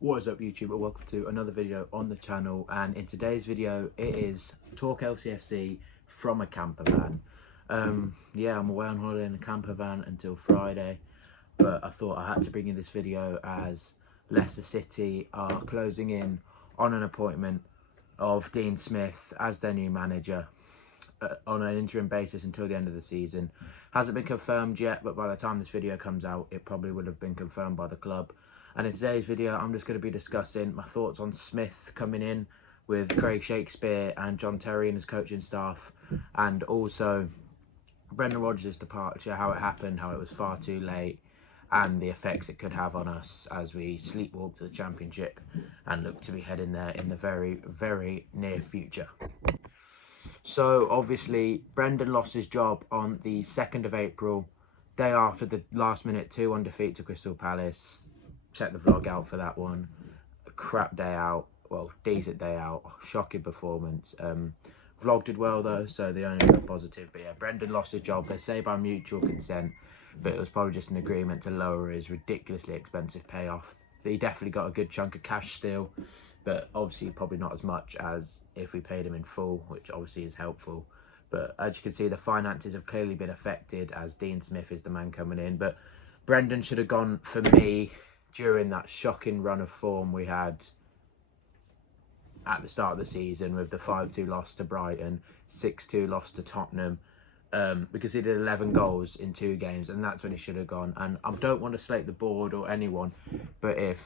What is up, YouTube, and welcome to another video on the channel. And in today's video it is Talk LCFC from a camper van. Yeah, I'm away on holiday in a camper van until Friday, but I thought I had to bring in this video as Leicester City are closing in on an appointment of Dean Smith as their new manager on an interim basis until the end of the season. Hasn't been confirmed yet, but by the time this video comes out it probably would have been confirmed by the club. And in today's video I'm just going to be discussing my thoughts on Smith coming in with Craig Shakespeare and John Terry and his coaching staff, and also Brendan Rodgers' departure, how it happened, how it was far too late, and the effects it could have on us as we sleepwalk to the Championship and look to be heading there in the very, very near future. So obviously Brendan lost his job on the 2nd of April, day after the last minute 2-1 defeat to Crystal Palace. Check the vlog out for that one. A crap day out, well, decent day out, shocking performance. Vlog did well though, so the only real positive. But yeah, Brendan lost his job, they say by mutual consent, but it was probably just an agreement to lower his ridiculously expensive payoff. He definitely got a good chunk of cash still, but obviously probably not as much as if we paid him in full, which obviously is helpful. But as you can see, the finances have clearly been affected as Dean Smith is the man coming in. But Brendan should have gone, for me, during that shocking run of form we had at the start of the season with the 5-2 loss to Brighton, 6-2 loss to Tottenham, because he did 11 goals in 2 games, and that's when he should have gone. And I don't want to slate the board or anyone, but if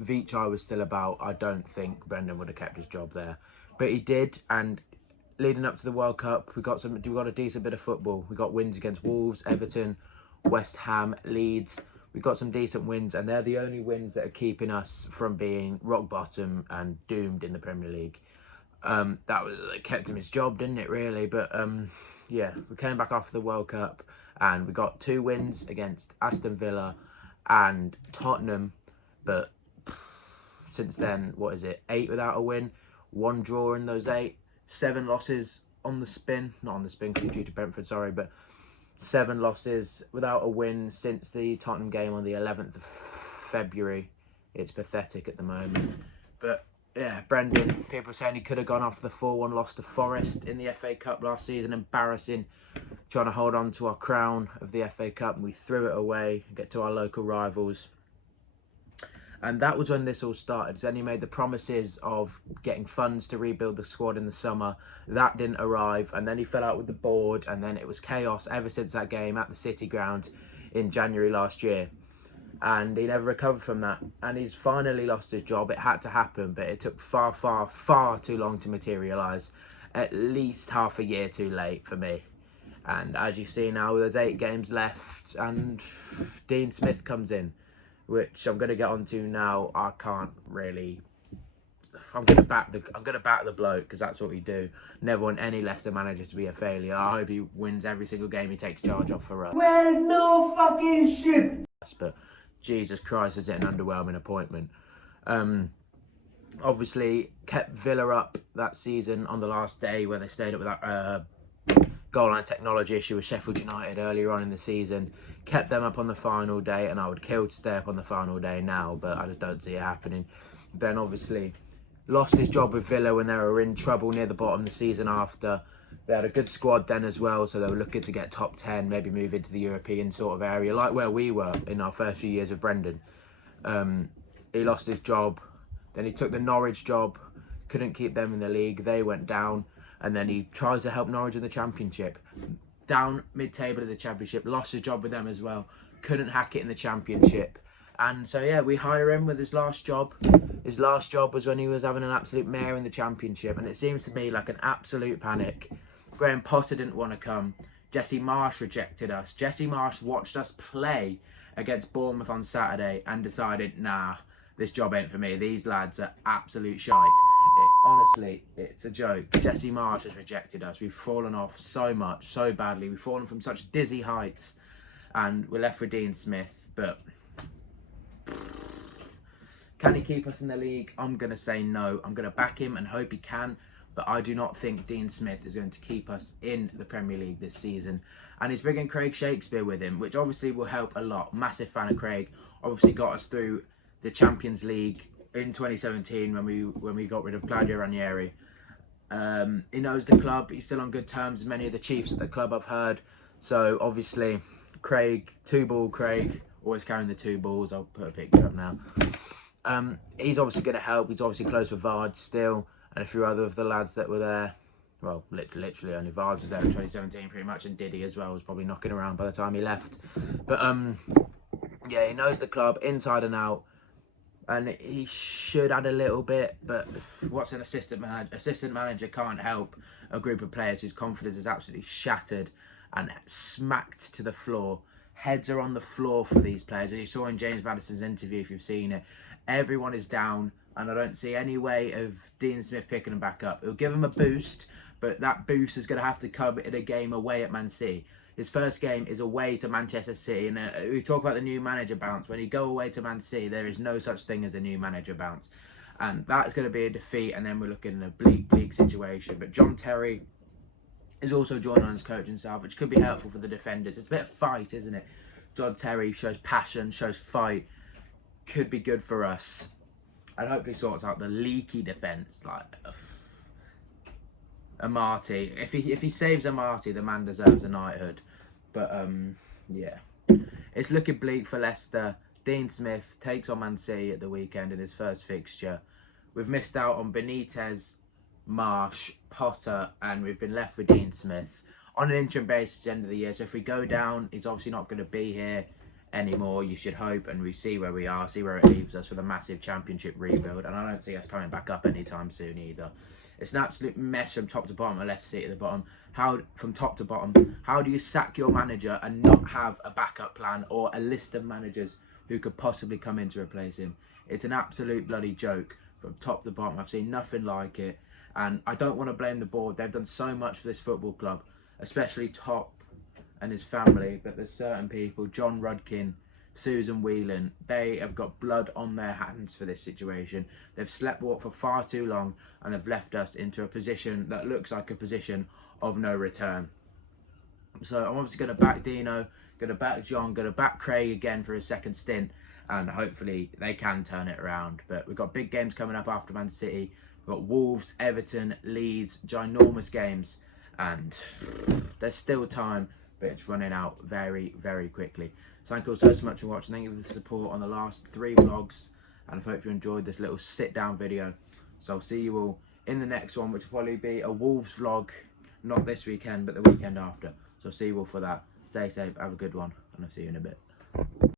Vichai was still about, I don't think Brendan would have kept his job there. But he did, and leading up to the World Cup, we got a decent bit of football. We got wins against Wolves, Everton, West Ham, Leeds. We got some decent wins, and they're the only wins that are keeping us from being rock bottom and doomed in the Premier League. That kept him his job, didn't it, really? But yeah, we came back after the World Cup and we got 2 wins against Aston Villa and Tottenham. But since then, what is it? 8 without a win, 1 draw in those 8, 7 losses on the spin. Not on the spin, due to Brentford, sorry, but 7 losses without a win since the Tottenham game on the 11th of February. It's pathetic at the moment. But yeah, Brendan, people saying he could have gone after the 4-1 loss to Forest in the FA Cup last season. Embarrassing, trying to hold on to our crown of the FA Cup, and we threw it away and get to our local rivals. And that was when this all started. Then he made the promises of getting funds to rebuild the squad in the summer. That didn't arrive, and then he fell out with the board, and then it was chaos ever since that game at the City ground in January last year. And he never recovered from that. And he's finally lost his job. It had to happen, but it took far, far, far too long to materialise. At least half a year too late for me. And as you see now, there's 8 games left, and Dean Smith comes in, which I'm going to get onto now. I can't really. I'm going to back the bloke, because that's what we do. Never want any Leicester manager to be a failure. I hope he wins every single game he takes charge of for us. Well, no fucking shit. But Jesus Christ, is it an underwhelming appointment? Obviously kept Villa up that season on the last day where they stayed up with that goal line technology issue with Sheffield United earlier on in the season. Kept them up on the final day, and I would kill to stay up on the final day now, but I just don't see it happening. Then obviously lost his job with Villa when they were in trouble near the bottom the season after. They had a good squad then as well, so they were looking to get top 10, maybe move into the European sort of area, like where we were in our first few years with Brendan. He lost his job, then he took the Norwich job, couldn't keep them in the league, they went down, and then he tried to help Norwich in the Championship. Down mid-table of the Championship, lost his job with them as well, couldn't hack it in the Championship. And so yeah, we hire him with his last job. His last job was when he was having an absolute mare in the Championship, and it seems to me like an absolute panic. Graham Potter didn't want to come. Jesse Marsh rejected us. Jesse Marsh watched us play against Bournemouth on Saturday and decided, nah, this job ain't for me. These lads are absolute shite. Honestly, it's a joke. Jesse Marsh has rejected us. We've fallen off so much, so badly. We've fallen from such dizzy heights, and we're left with Dean Smith. But can he keep us in the league? I'm going to say no. I'm going to back him and hope he can, but I do not think Dean Smith is going to keep us in the Premier League this season. And he's bringing Craig Shakespeare with him, which obviously will help a lot. Massive fan of Craig. Obviously got us through the Champions League in 2017 when we got rid of Claudio Ranieri. He knows the club. He's still on good terms with many of the chiefs at the club, I've heard. So obviously, Craig, two-ball Craig, always carrying the 2 balls. I'll put a picture up now. He's obviously going to help. He's obviously close with Vard still, and a few other of the lads that were there. Well, literally only Vard was there in 2017 pretty much, and Diddy as well was probably knocking around by the time he left. But yeah, he knows the club inside and out, and he should add a little bit. But what's an assistant manager? Assistant manager can't help a group of players whose confidence is absolutely shattered and smacked to the floor. Heads are on the floor for these players, as you saw in James Maddison's interview. If you've seen it, everyone is down, and I don't see any way of Dean Smith picking them back up. It'll give them a boost, but that boost is going to have to come in a game away at Man City. His first game is away to Manchester City, and we talk about the new manager bounce. When you go away to Man City, there is no such thing as a new manager bounce, and that's going to be a defeat, and then we're looking at a bleak situation. But John Terry is also joining on as coaching staff, which could be helpful for the defenders. It's a bit of fight, isn't it? John Terry shows passion, shows fight, could be good for us, and hopefully sorts out the leaky defence. Like Amati, if he saves Amati, the man deserves a knighthood. But yeah, it's looking bleak for Leicester. Dean Smith takes on Man City at the weekend in his first fixture. We've missed out on Benitez, Marsh, Potter, and we've been left with Dean Smith on an interim basis at the end of the year. So if we go down, he's obviously not going to be here anymore, you should hope, and we see where we are, see where it leaves us for the massive championship rebuild, and I don't see us coming back up anytime soon either. It's an absolute mess from top to bottom at Leicester City at the bottom. From top to bottom, how do you sack your manager and not have a backup plan or a list of managers who could possibly come in to replace him? It's an absolute bloody joke from top to bottom. I've seen nothing like it, and I don't want to blame the board. They've done so much for this football club, especially Top and his family, but there's certain people, John Rudkin, Susan Whelan, they have got blood on their hands for this situation. They've sleepwalked for far too long, and they've left us into a position that looks like a position of no return. So I'm obviously going to back Dino, going to back John, going to back Craig again for his second stint, and hopefully they can turn it around. But we've got big games coming up after Man City. We've got Wolves, Everton, Leeds, ginormous games, and there's still time, but it's running out very, very quickly. Thank you all so much for watching. Thank you for the support on the last 3 vlogs, and I hope you enjoyed this little sit-down video. So I'll see you all in the next one, which will probably be a Wolves vlog, not this weekend, but the weekend after. So I'll see you all for that. Stay safe, have a good one, and I'll see you in a bit.